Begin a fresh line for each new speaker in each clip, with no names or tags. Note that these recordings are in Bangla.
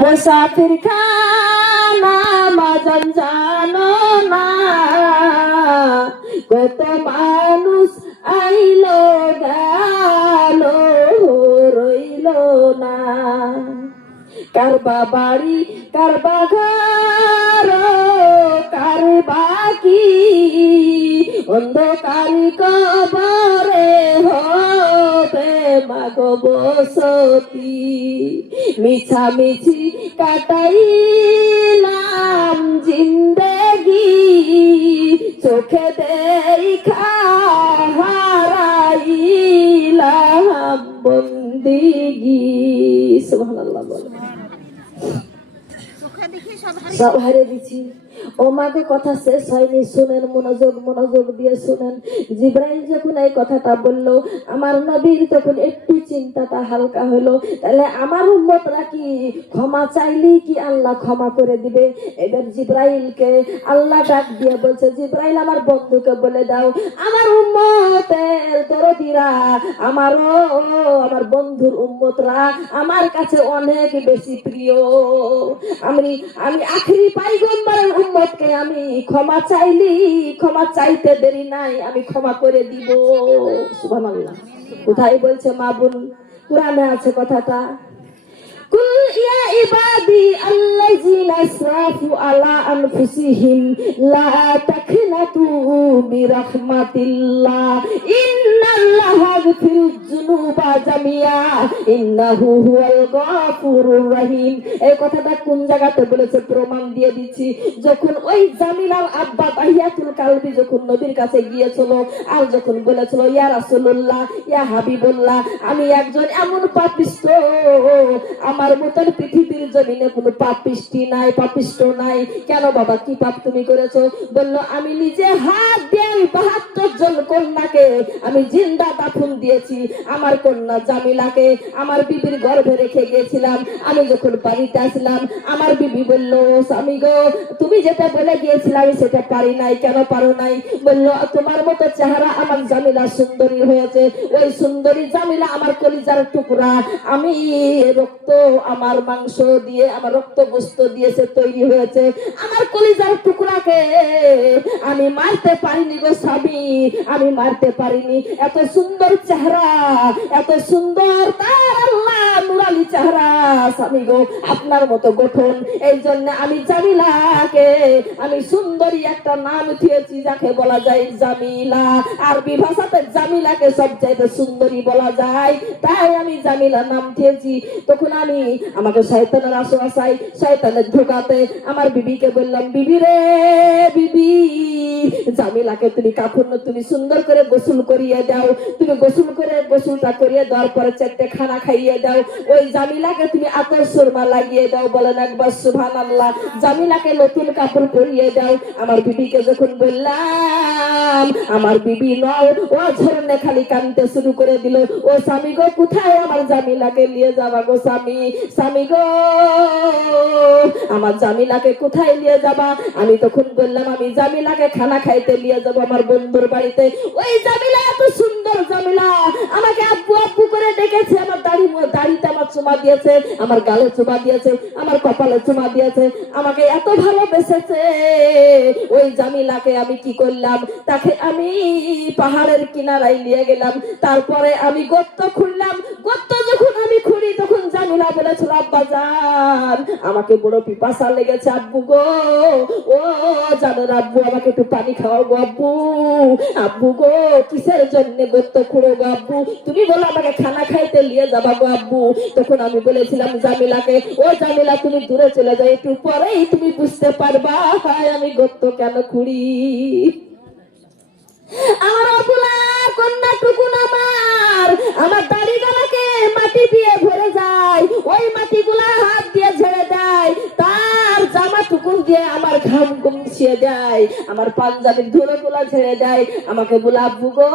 মুসাফির খানা মাজন জানো না। কত মানুষ আইলো, গেল, রইল না। কারবা বাড়ি কারবা ঘর, কার বাকি অন্ধকারি কবরে মাগো বসতি মিছামিছি কাটাইলাম জিন্দেগি। চোখে দেখা সব হারিয়ে দিচ্ছি ও মাকে কথা শেষ হয়নি, শুনেন, মনোযোগ মনোযোগ দিয়ে শুনেন। জিব্রাইল যখন এই কথাটা বলল, আমার নবীর তখন একটু চিন্তাটা হালকা হলো। তাহলে আমার উম্মতরা কি ক্ষমা চাইলেই কি আল্লাহ ক্ষমা করে দিবে? এবার জিব্রাইলকে আল্লাহ ডাক দিয়ে বলছে, জিব্রাইল, আমার বন্ধুকে বলে দাও, আমার উম্মতের দরদিরা আমারও, আমার বন্ধুর উম্মতরা আমার কাছে অনেক বেশি প্রিয়। আমি আমি আখরি পাইগম্বরের উম্মতকে আমি ক্ষমা চাইলি, ক্ষমা চাইতে দেরি নাই, আমি ক্ষমা করে দিব। সুবহানাল্লাহ। কোথায় বলছে মা বোন? কোরআনে আছে কথাটা। কুল ইয়া ইবাদি আল্লাযিনা আসরাফু আলা আনফুসিহিম লা তাকনাতু বিরাহমাতিল্লাহ ইন্নাল্লাহা ইয়াগফিরুয যুনুবা জামিয়া ইন্নাহু হুয়াল গাফুরুর রহিম এই কথাটা কোন জায়গাতে বলেছে? প্রমাণ দিয়ে দিচ্ছি। যখন ওই জামিলার আব্বা তাহিয়াতুল কালবি যখন নবীর কাছে গিয়েছিল আর যখন বলেছিল, ইয়া রাসূলুল্লাহ, ইয়া হাবিবুল্লাহ, আমি একজন এমন পাপিষ্ট আমার মতন পৃথিবীর জমিনে কোনো পাপিষ্টি নাই পাপিষ্ট নাই। কেন বাবা, কি পাপ তুমি করেছ? বলল, আমি নিজে হাত দিয়ে বাহাত্তর জন কন্যাকে আমি জিন্দা দাফন দিয়েছি। আমার কন্যা জামিলাকে আমার বিবির গর্ভে রেখে গিয়েছিলাম। আমি যখন বাড়িতে আসলাম, আমার বিবি বলল স্বামী গো, তুমি যেটা বলে গিয়েছিলে আমি সেটা পারি নাই। কেন পারো নাই? বলল, তোমার মতো চেহারা আমার জামিলা সুন্দরী হয়েছে। ওই সুন্দরী জামিলা আমার কলিজার টুকরা। আমি রক্ত আমার মাংস দিয়ে, আমার রক্ত গোস্ত দিয়েছে তৈরি হয়েছে। আমার কলিজার টুকরাকে আমি মারতে পারিনি গো স্বামী, আমি মারতে পারিনি। এত সুন্দর চেহারা, এত সুন্দর তার আল্লাহ নুরালি চেহারা, স্বামী গো, আপনার মতো গঠন। এই জন্য আমি জামিলাকে, আমি সুন্দরী একটা নাম দিয়েছি যাকে বলা যায় জামিলা। আরবি ভাষাতে জামিলাকে সব চাইতে সুন্দরী বলা যায়। তাই আমি জামিলা নাম দিয়েছি তখন আমি আমাকে শয়তানের আশোয়াশাই শয়তানের ধোকাতে আমার বিবিকে বললাম, বিবি রে, বিবি, জামিলাকে তুমি কাপড় তুমি সুন্দর করে গোসল করিয়ে দাও। তুমি গোসল করে গোসলটা করিয়ে দেওয়ার পরে চারটে খানা খাইয়ে দাও। ওই জামিলাকে তুমি আতর সুরমা লাগিয়ে দাও, বলেন একবার সুভান আল্লাহ জামিলাকে নতুন কাপড় পরিয়ে দাও। আমার বিবিকে যখন বললাম, আমার বিবি নয় ও ঝরনে খালি কানতে শুরু করে দিল। ও স্বামী গো, কোথায় আমার জামিলাকে নিয়ে যাবা গো স্বামী? স্বামী গো, আমার জামিলাকে কোথায় নিয়ে যাবা? আমি তখন বললাম, আমি জামিলাকে খানা খাইতে নিয়ে যাব আমার বন্ধুর বাড়িতে। ওই জামিলা এত সুন্দর জামিলা। আমাকে আব্বু আব্বু করে ডেকেছে, আমার দাড়ি দাড়িতে আমার চুমা দিয়েছে, আমার গালে চুমা দিয়েছে, আমার কপালে চুমা দিয়েছে, আমাকে এত ভালোবেসেছে। ওই জামিলাকে আমি কি করলাম? তাকে আমি পাহাড়ের কিনারায় নিয়ে গেলাম। তারপরে আমি গর্ত খুললাম। গর্ত যখন আমি খুলি, তখন জামিলা বলেছিল আব্বা আমাকে বড় পিপাসা লেগেছে, আব্বু গো। ও জানের আব্বু আমাকে একটু পানি খাওয়াও গো, আব্বু। আব্বু গো, কিসের জন্য গর্ত খুঁড়ো গো, আব্বু? তুমি বলো, আমাকে খানা খাইতে নিয়ে যাবা গো, আব্বু। তখন আমি বলেছিলাম, জামিলাকে, ও জামিলা, তুমি দূরে চলে যাও, একটু পরেই তুমি বুঝতে পারবা, হায়, আমি গত্য কেন খুঁড়ি? আমার কন্যা আমার আমার দাড়ি মাটি দিয়ে ভরে যায়, ওই মাটিগুলা হাত দিয়ে ঝেড়ে দেয়, তার জামা টুকুন দিয়ে আমার ঘাম গুমছিয়ে দেয়, আমার পাঞ্জাবির ধুলো গুলা ছেড়ে দেয়। আমাকে বলে, আব্বু গো,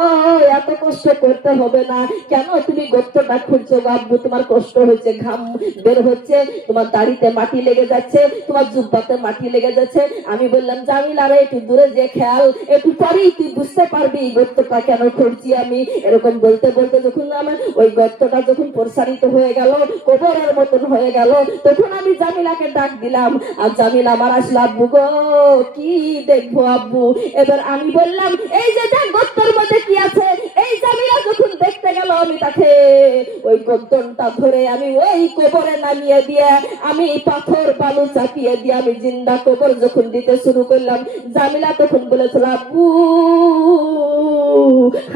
এত কষ্ট করতে হবে না। কেন তুমি গর্তটা খুঁড়ছো গো আব্বু? তোমার কষ্ট হয়েছে, ঘাম বের হচ্ছে, তোমার দাড়িতে মাটি লেগে যাচ্ছে, তোমার জুব্বাতে মাটি লেগে যাচ্ছে। আমি বললাম, জামিল, আরে একটু দূরে যে খেয়াল, একটু পরেই তুই বুঝতে পারবি গর্তটা কেন খুঁড়ছি আমি। এরকম বলতে বলতে যখন আমার ওই গর্তটা যখন প্রসারিত হয়ে গেল, কবরের মতন হয়ে গেল, তখন আমি জামিলাকে ডাক দিলাম আর জামিল আমার আসলে, আব্বু কি দেখব আব্বু? এবার আমি বললাম, এই যে দেখ মধ্যে কি আছে, এই জামিলা যখন দেখতে গেল আমি তাকে ওই গর্তনটা ধরে আমি ওই কবরে নামিয়ে দিয়ে, আমি পাথর বালু চাপিয়ে দিয়ে আমি জিন্দা কবর যখন দিতে শুরু করলাম, জামিলা তখন বলেছিল, আব্বু,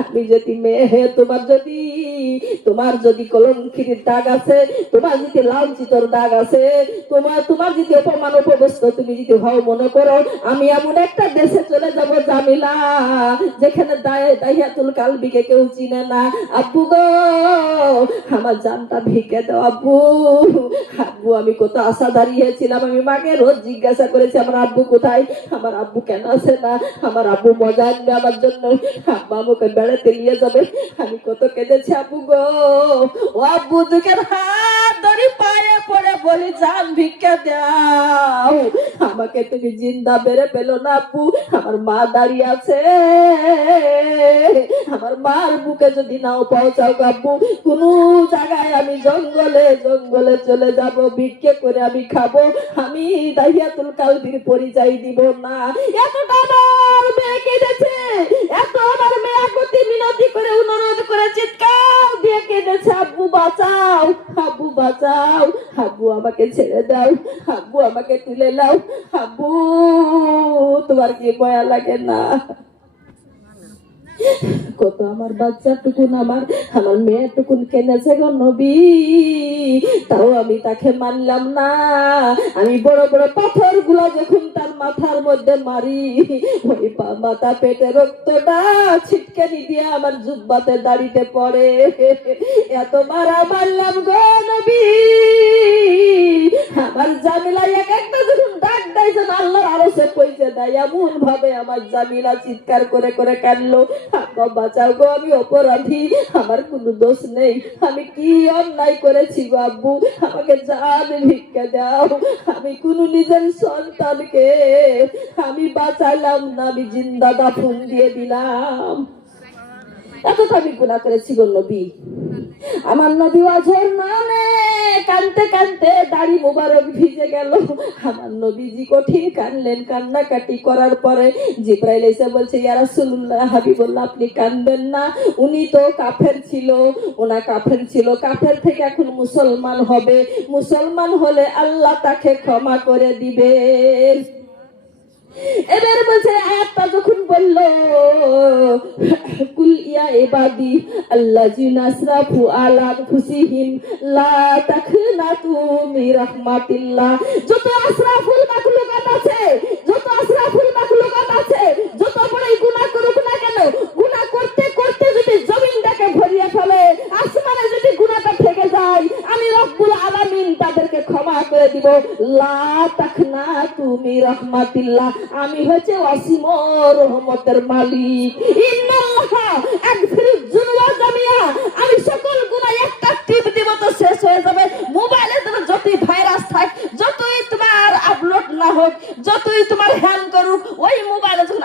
আমি যদি মেয়ে তোমার যদি তোমার যদি কলঙ্কির দাগ আছে, তোমার যদি লাঞ্ছিতর দাগ আছে, তোমার তোমার যদি অপমান উপবস্ত তুমি যদি হও, মনে করো, আমি এমন একটা দেশে চলে যাব, জামিলা, যেখানে দায় দাহিয়াতুল কালবিকে কেউ চিনে না। আব্বু গো, আমার জানটা ভিকে দাও, আব্বু। আব্বু, আমি কত আশা দাঁড়িয়েছিলাম, আমি মাকে রোজ জিজ্ঞাসা করেছি, আমার আব্বু কোথায়? আমার আব্বু কেন আসে না? আমার আব্বু মজা আনবে আমার জন্য। আব্বা আমাকে বেড়াতে নিয়ে যাবে। আমি কত কেঁদেছি আব্বু। আমাকে তুমি জিন্দা বেড়ে পেল না আব্বু। আমার মা দাঁড়িয়ে আছে। আমার মার বুকে যদি নাও পৌঁছাও আব্বু। কোন জায়গায় আমি জঙ্গলে জঙ্গলে চলে যাব। ভিক্ষে করে আমি খাব। আমি দাহিয়াতুল কালবির পরিচয় দিব না। এতটা আমার মেয়ে কেঁদেছে এত আমার মেয়ে আকতি মিনতি করে অনুরোধ করে চিৎকার দিয়ে কেঁদেছে আব্বু বাঁচাও আব্বু বাঁচাও, হাবু আমাকে ছেড়ে দাও, হাবু আমাকে তুলে নাও, হাবু, তোমার কি ভয়া লাগে না? কত আমার বাচ্চা টুকুন আমার আমার মেয়ে টুকুন কেনেছে গো নবী? তাও আমি তাকে মানলাম না। আমি বড় বড় পাথরগুলা যখন তার মাথার মধ্যে মারি, ওই মাথা পেটে রক্তটা ছিটকানি দিয়ে আমার জুব্বাতে দাড়িতে পড়ে। এত মারা মারলাম গো নবী। আমার জামিলা এক একটা যখন ডাক দেয় যেন আল্লাহর আরও সে এমন ভাবে আমার জামিলা চিৎকার করে করে কাঁদলো। আব্বা বাঁচাও গো, আমি অপরাধী, আমার কোনো দোষ নেই। আমি কি অন্যায় করেছি গো আমাকে জান, ভিক্ষা দাও। আমি কোনো নিজের সন্তানকে আমি বাঁচালাম না, আমি জিন্দা দাফন দিয়ে দিলাম। আমার নবী নামে কানতে কানতে দাড়ি ভিজে গেল। আমার নবীজি কঠিন কান্নাকাটি করার পরে জিব্রাইল এসে বলছে, ইয়া রাসূলুল্লাহ, হাবিবুল্লাহ, আপনি কানবেন না। উনি তো কাফের ছিল, ওনা কাফের ছিল। কাফের থেকে এখন মুসলমান হবে। মুসলমান হলে আল্লাহ তাকে ক্ষমা করে দিবেন এবার বলছে আয়াতটা যখন বলল, কুল ইয়া ইবাদি আল্লাযিনা আসরাফু আলা আনফুসিহিম, লা তাখনাতু মির রাহমাতিল্লাহ। যত আসরাফুল মাখলুকাত আছে, যত আসরাফুল মাখলুকাত আছে, যত বড়ই গুনাহ করুক না কেন, গুনাহ করতে করতে যদি জমিনটাকে ভরিয়ে ফেলে, আসমানে যদি গুনাহটা থেকে যায়, আমি রব্বুল আলামিন তাদেরকে ক্ষমা করে দিব। লা তাখনা রহমাতিল্লাহ। আমি হচ্ছে অসীম রহমতের মালিক। আমি সকল গুনাহ একটা টিপ দিব তো শেষ হয়ে যাবে। মোবাইলে তোমার যতই ভাইরাস থাক, যতই তোমার আপলোড না হোক, যতই তোমার হ্যাং করুক ওই মোবাইলে যখন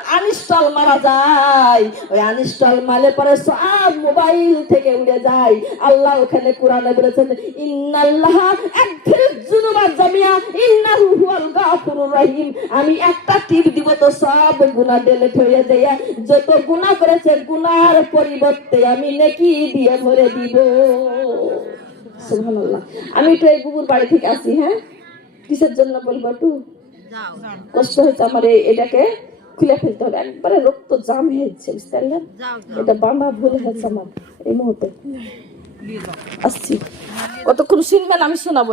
আনইনস্টল মারা যায়। ওই আনইনস্টল মারলে পরে সব মোবাইল থেকে উড়ে যায়। আল্লাহ ওখানে কোরআনে বলেছেন ইন্নাল্লাহ যুনুবা জামিয়া ইন্নাহু হুয়াল গাফুরুর রহিম। আমি একটা টিপ দিব তো সব গুনাহ ডিলিট হয়ে যায় যত গুনাহ করেছে গুনার পরিবর্তে আমি নেকি দিয়ে ভরে দিব। সুবহানাল্লাহ। আমি একটু এই বুবুর বাড়ি থেকে আসি হ্যাঁ? কিসের জন্য বলব একটু? কষ্ট হয়েছে আমার এটাকে? খুলে ফেলতে হবে। একবারে রক্ত জাম হয়েছে বুঝতে পারলেন? এটা বাঁধা ভুল হয়েছে আমার এই মুহূর্তে। আসছি। কতক্ষণ শুনবেন আমি শোনাবো